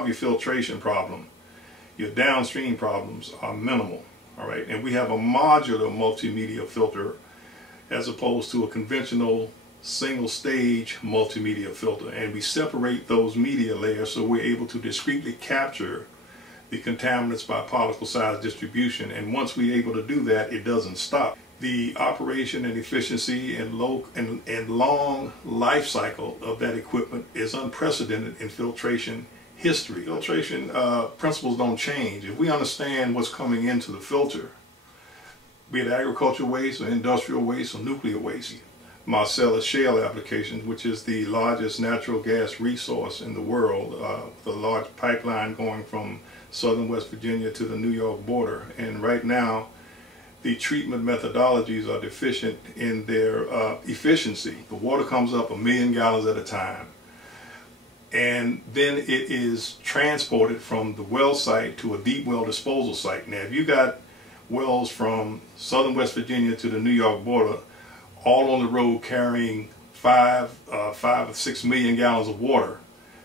solve your filtration problem, your downstream problems are minimal. All right, and we have a modular multimedia filter as opposed to a conventional single stage multimedia filter, and we separate those media layers so we're able to discretely capture the contaminants by particle size distribution. And once we're able to do that, it doesn't stop. The operation and efficiency and long life cycle of that equipment is unprecedented in filtration history. Filtration principles don't change. If we understand what's coming into the filter, be it agricultural waste or industrial waste or nuclear waste, Marcellus Shale applications, which is the largest natural gas resource in the world, with a large pipeline going from southern West Virginia to the New York border. And right now, the treatment methodologies are deficient in their efficiency. The water comes up 1 million gallons at a time, and then it is transported from the well site to a deep well disposal site. Now, if you got wells from southern West Virginia to the New York border, all on the road carrying 5 or 6 million gallons of water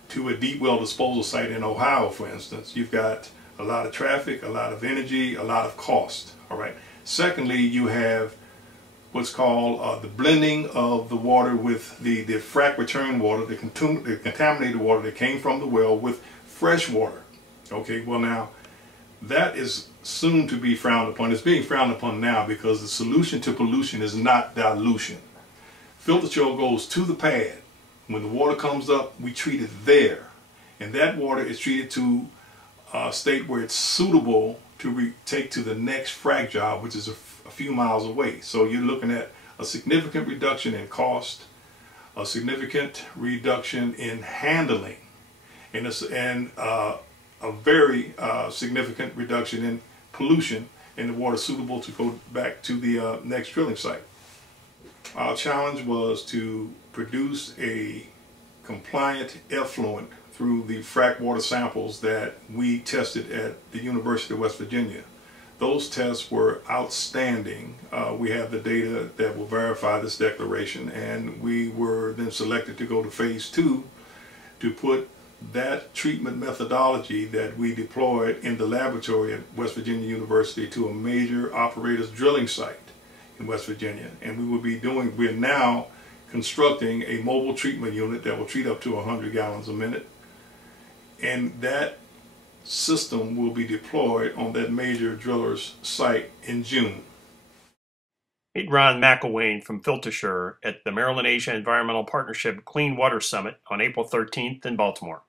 to a deep well disposal site in Ohio, for instance, you've got a lot of traffic, a lot of energy, a lot of cost. All right. Secondly, you have what's called the blending of the water with the frac return water, the contaminated water that came from the well with fresh water. Okay, well now, that is soon to be frowned upon. It's being frowned upon now because the solution to pollution is not dilution. FilterSure goes to the pad. When the water comes up, we treat it there. And that water is treated to a state where it's suitable to take to the next frac job, which is a few miles away. So you're looking at a significant reduction in cost, a significant reduction in handling, and a very significant reduction in pollution in the water suitable to go back to the next drilling site. Our challenge was to produce a compliant effluent through the frac water samples that we tested at the University of West Virginia. Those tests were outstanding. We have the data that will verify this declaration, and we were then selected to go to phase 2 to put that treatment methodology that we deployed in the laboratory at West Virginia University to a major operator's drilling site in West Virginia. And we're now constructing a mobile treatment unit that will treat up to 100 gallons a minute. And that system will be deployed on that major driller's site in June. Meet Ron McElwain from FilterSure at the Maryland Asia Environmental Partnership Clean Water Summit on April 13th in Baltimore.